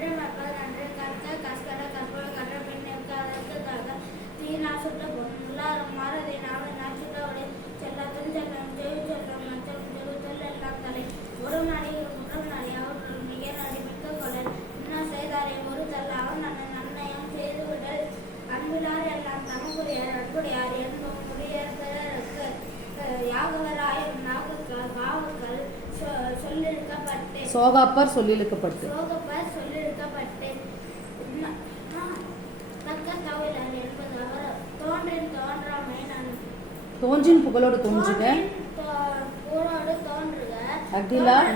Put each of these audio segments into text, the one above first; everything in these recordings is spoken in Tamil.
நன்று மற்பது நன்று கற்க கற்கட கற்பொழு கற்ற பின் நிற்க அதற்காக தீயினால் சுட்ட பொன் உள்ளாரும் மாறதை நாவினால் சுட்டவடை செல்லத்தும் செல்லம் செவி செல்லம் நச்சலும் செலுத்தல் எல்லாம் தலை ஒரு நாடி ஒரு குற்றம் நாடி அவற்றுள் மிக நாடி மிக்க கொலை இன்னும் செய்தாரை ஒரு தள்ள அவன் நன்னயம் செய்து விடல் அன்பிலார் எல்லாம் தமக்குரியார் அன்புடையார் என்பும் முடியார் பிறருக்கு யாகவராயும் நாகுக்கள் பாவுக்கள் சொல்லிழுக்கப்பட்டு சோகாப்பர் சொல்லிழுக்கப்பட்டு தக்க தவிழர் என்பது அவர் தோன்றின் தோன்றாமை நான் தோன்றின் புகழோடு தோன்றுக புகழோடு தோன்றுக அஃதிலார்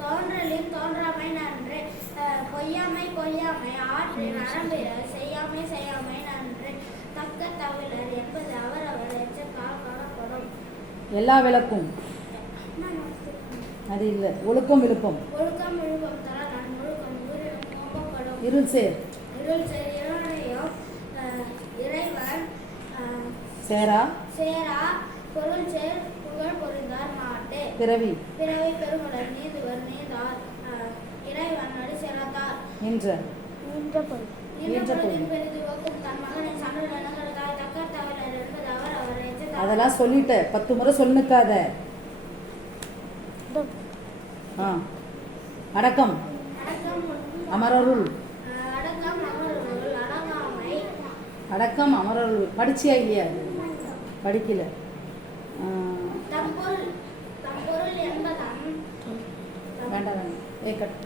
தோன்றலின் தோன்றாமை நன்று பொய்யாமை பொய்யாமை ஆற்றின் அறம்பிற செய்யாமை செய்யாமை நன்று தக்க தவிழர் என்பது அவர் எச்சக்கால் காணப்படும். எல்லா விளக்கும் அது இல்லை. ஒழுக்கம் விழுப்பம் ஒழுக்கம் விழுப்பம் தர நான் ஒழுக்கம் உயிரினும் கோபப்படும். இருள் சேர் இறைவனையும் இறைவன் சேரா பொருள் சேர் புகழ் பொருந்தார் மாட்டே பிறவி பெருமுடர் நீந்துவர் நீந்தார் இறைவன் நடு சேராதார் என்ற பெரிது ஓக்கும் தன் மகனை சண்டு நிலங்கள்தாய் தக்க தவிழர் என்பது அவர் எச்சத்தார். அதெல்லாம் சொல்லிட்ட 10 முறை சொல்லுக்காத. அடக்கம் அமரருள் அடக்கம் அமரருள் படிச்சியா இல்லையா? படிக்கல. வேண்டாம் வேண்டாம்.